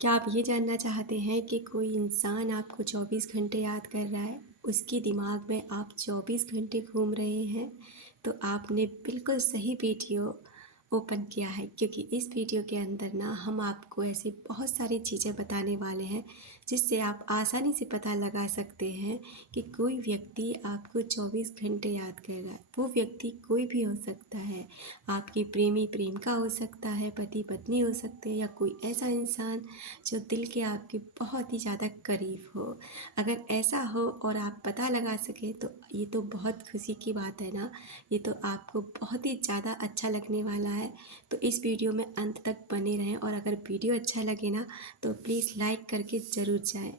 क्या आप ये जानना चाहते हैं कि कोई इंसान आपको 24 घंटे याद कर रहा है, उसके दिमाग में आप 24 घंटे घूम रहे हैं? तो आपने बिल्कुल सही वीडियो ओपन किया है, क्योंकि इस वीडियो के अंदर ना हम आपको ऐसी बहुत सारी चीज़ें बताने वाले हैं जिससे आप आसानी से पता लगा सकते हैं कि कोई व्यक्ति आपको 24 घंटे याद कर रहा है। वो व्यक्ति कोई भी हो सकता है, आपकी प्रेमी प्रेमिका हो सकता है, पति पत्नी हो सकते हैं, या कोई ऐसा इंसान जो दिल के आपके बहुत ही ज़्यादा करीब हो। अगर ऐसा हो और आप पता लगा सकें तो ये तो बहुत खुशी की बात है ना। ये तो आपको बहुत ही ज़्यादा अच्छा लगने वाला है। तो इस वीडियो में अंत तक बने रहें, और अगर वीडियो अच्छा लगे ना तो प्लीज़ लाइक करके ज़रूर जाएं।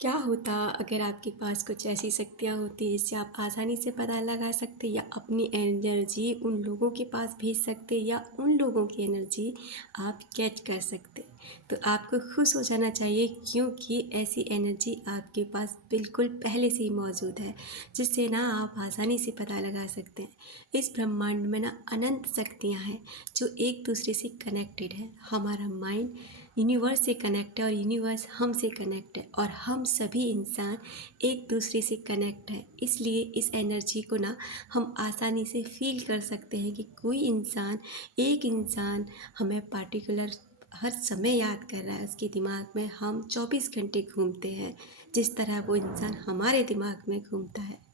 क्या होता अगर आपके पास कुछ ऐसी शक्तियाँ होती जिससे आप आसानी से पता लगा सकते, या अपनी एनर्जी उन लोगों के पास भेज सकते, या उन लोगों की एनर्जी आप कैच कर सकते। तो आपको खुश हो जाना चाहिए, क्योंकि ऐसी एनर्जी आपके पास बिल्कुल पहले से ही मौजूद है, जिससे ना आप आसानी से पता लगा सकते हैं। इस ब्रह्मांड में ना अनंत शक्तियाँ हैं जो एक दूसरे से कनेक्टेड है। हमारा माइंड यूनिवर्स से कनेक्ट है, और यूनिवर्स हमसे कनेक्ट है, और हम सभी इंसान एक दूसरे से कनेक्ट है। इसलिए इस एनर्जी को ना हम आसानी से फील कर सकते हैं कि कोई इंसान, एक इंसान हमें पार्टिकुलर हर समय याद कर रहा है। उसके दिमाग में हम 24 घंटे घूमते हैं, जिस तरह वो इंसान हमारे दिमाग में घूमता है।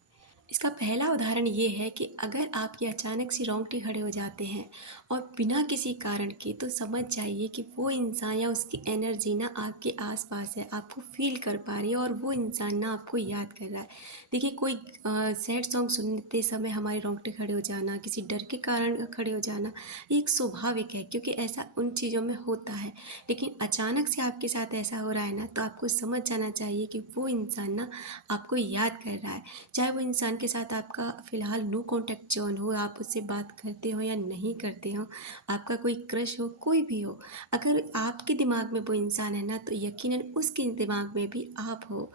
इसका पहला उदाहरण ये है कि अगर आपके अचानक से रोंगटे खड़े हो जाते हैं और बिना किसी कारण के, तो समझ जाइए कि वो इंसान या उसकी एनर्जी ना आपके आसपास है, आपको फील कर पा रही है, और वो इंसान ना आपको याद कर रहा है। देखिए, कोई सैड सॉन्ग सुनते समय हमारे रोंगटे खड़े हो जाना, किसी डर के कारण खड़े हो जाना, ये एक स्वाभाविक है, क्योंकि ऐसा उन चीज़ों में होता है। लेकिन अचानक से आपके साथ ऐसा हो रहा है ना, तो आपको समझ जाना चाहिए कि वो इंसान ना आपको याद कर रहा है। चाहे वो इंसान के साथ आपका फ़िलहाल नो कॉन्टैक्ट जोन हो, आप उससे बात करते हो या नहीं करते हो, आपका कोई क्रश हो, कोई भी हो, अगर आपके दिमाग में वो इंसान है ना, तो यकीनन उसके दिमाग में भी आप हो।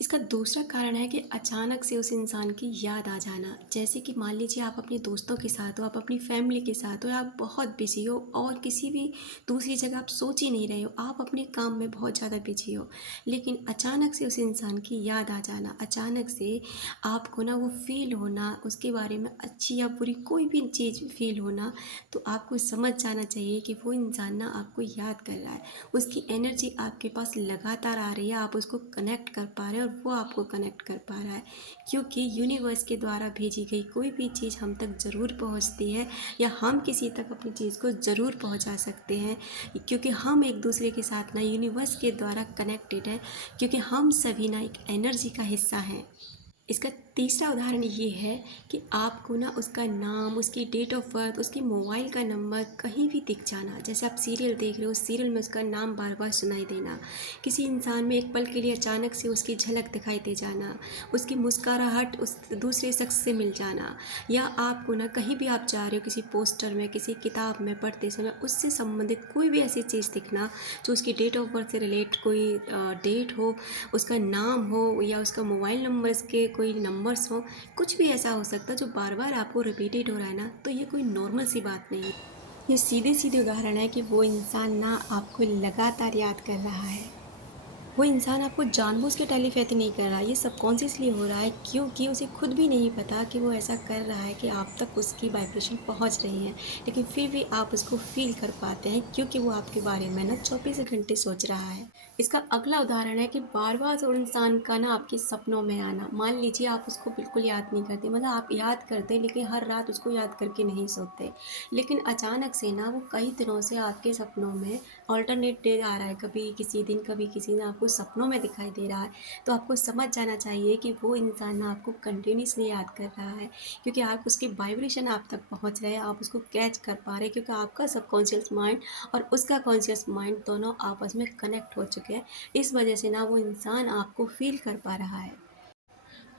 इसका दूसरा कारण है कि अचानक से उस इंसान की याद आ जाना। जैसे कि मान लीजिए आप अपने दोस्तों के साथ हो, आप अपनी फैमिली के साथ हो, या आप बहुत बिजी हो और किसी भी दूसरी जगह आप सोच ही नहीं रहे हो, आप अपने काम में बहुत ज़्यादा बिजी हो, लेकिन अचानक से उस इंसान की याद आ जाना, अचानक से आपको ना वो फील होना, उसके बारे में अच्छी या बुरी कोई भी चीज़ फील होना, तो आपको समझ जाना चाहिए कि वो इंसान ना आपको याद कर रहा है। उसकी एनर्जी आपके पास लगातार आ रही है, आप उसको कनेक्ट कर पा रहे हैं, और वो आपको कनेक्ट कर पा रहा है, क्योंकि यूनिवर्स के द्वारा भेजी गई कोई भी चीज़ हम तक ज़रूर पहुंचती है, या हम किसी तक अपनी चीज़ को ज़रूर पहुंचा सकते हैं, क्योंकि हम एक दूसरे के साथ ना यूनिवर्स के द्वारा कनेक्टेड हैं, क्योंकि हम सभी ना एक एनर्जी का हिस्सा हैं। इसका तीसरा उदाहरण ये है कि आपको ना उसका नाम, उसकी डेट ऑफ बर्थ, उसकी मोबाइल का नंबर कहीं भी दिख जाना। जैसे आप सीरियल देख रहे हो, सीरियल में उसका नाम बार बार सुनाई देना, किसी इंसान में एक पल के लिए अचानक से उसकी झलक दिखाई दे जाना, उसकी मुस्कुराहट उस दूसरे शख्स से मिल जाना, या आपको ना कहीं भी आप जा रहे हो, किसी पोस्टर में, किसी किताब में पढ़ते समय उससे संबंधित कोई भी ऐसी चीज़ दिखना जो उसकी डेट ऑफ बर्थ से रिलेट कोई डेट हो, उसका नाम हो, या उसका मोबाइल नंबर्स के कोई नंबर्स हो, कुछ भी ऐसा हो सकता है जो बार बार आपको रिपीटेड हो रहा है ना, तो ये कोई नॉर्मल सी बात नहीं है। ये सीधे सीधे उदाहरण है कि वो इंसान ना आपको लगातार याद कर रहा है। वो इंसान आपको जानबूझ के टेलीपैथी नहीं कर रहा है, ये सबकॉन्शियसली हो रहा है, क्योंकि उसे खुद भी नहीं पता कि वो ऐसा कर रहा है कि आप तक उसकी वाइब्रेशन पहुंच रही है, लेकिन फिर भी आप उसको फील कर पाते हैं, क्योंकि वो आपके बारे में ना 24 घंटे सोच रहा है। इसका अगला उदाहरण है कि बार बार उस इंसान का ना आपके सपनों में आना। मान लीजिए आप उसको बिल्कुल याद नहीं करते, मतलब आप याद करते, लेकिन हर रात उसको याद करके नहीं सोते, लेकिन अचानक से ना वो कई दिनों से आपके सपनों में ऑल्टरनेट डे आ रहा है, कभी किसी दिन, कभी किसी दिन आपको सपनों में दिखाई दे रहा है, तो आपको समझ जाना चाहिए कि वो इंसान ना आपको कंटिन्यूसली याद कर रहा है, क्योंकि आप उसके वाइब्रेशन आप तक पहुंच रहे हैं, आप उसको कैच कर पा रहे हैं, क्योंकि आपका सबकॉन्शियस माइंड और उसका कॉन्शियस माइंड दोनों आपस में कनेक्ट हो चुके हैं। इस वजह से ना वो इंसान आपको फील कर पा रहा है।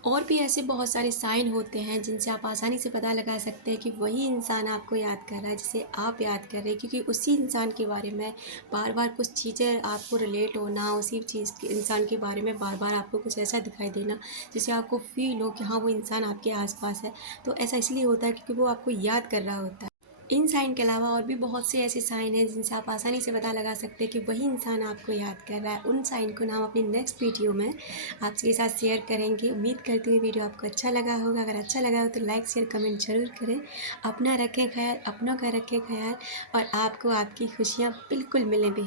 और भी ऐसे बहुत सारे साइन होते हैं जिनसे आप आसानी से पता लगा सकते हैं कि वही इंसान आपको याद कर रहा है जिसे आप याद कर रहे हैं, क्योंकि उसी इंसान के बारे में बार बार कुछ चीज़ें आपको रिलेट होना, उसी चीज़ के इंसान के बारे में बार बार आपको कुछ ऐसा दिखाई देना जिससे आपको फील हो कि हाँ, वो इंसान आपके आसपास है। तो ऐसा इसलिए होता है क्योंकि वो आपको याद कर रहा होता है। इन साइन के अलावा और भी बहुत से ऐसे साइन हैं जिनसे आप आसानी से पता लगा सकते हैं कि वही इंसान आपको याद कर रहा है। उन साइन को ना हम अपनी नेक्स्ट वीडियो में आपके साथ शेयर करेंगे। उम्मीद करती हूँ वीडियो आपको अच्छा लगा होगा। अगर अच्छा लगा हो तो लाइक शेयर कमेंट ज़रूर करें। अपना रखें ख्याल, अपनों का रखें ख्याल और आपको आपकी खुशियाँ बिल्कुल मिलें भी।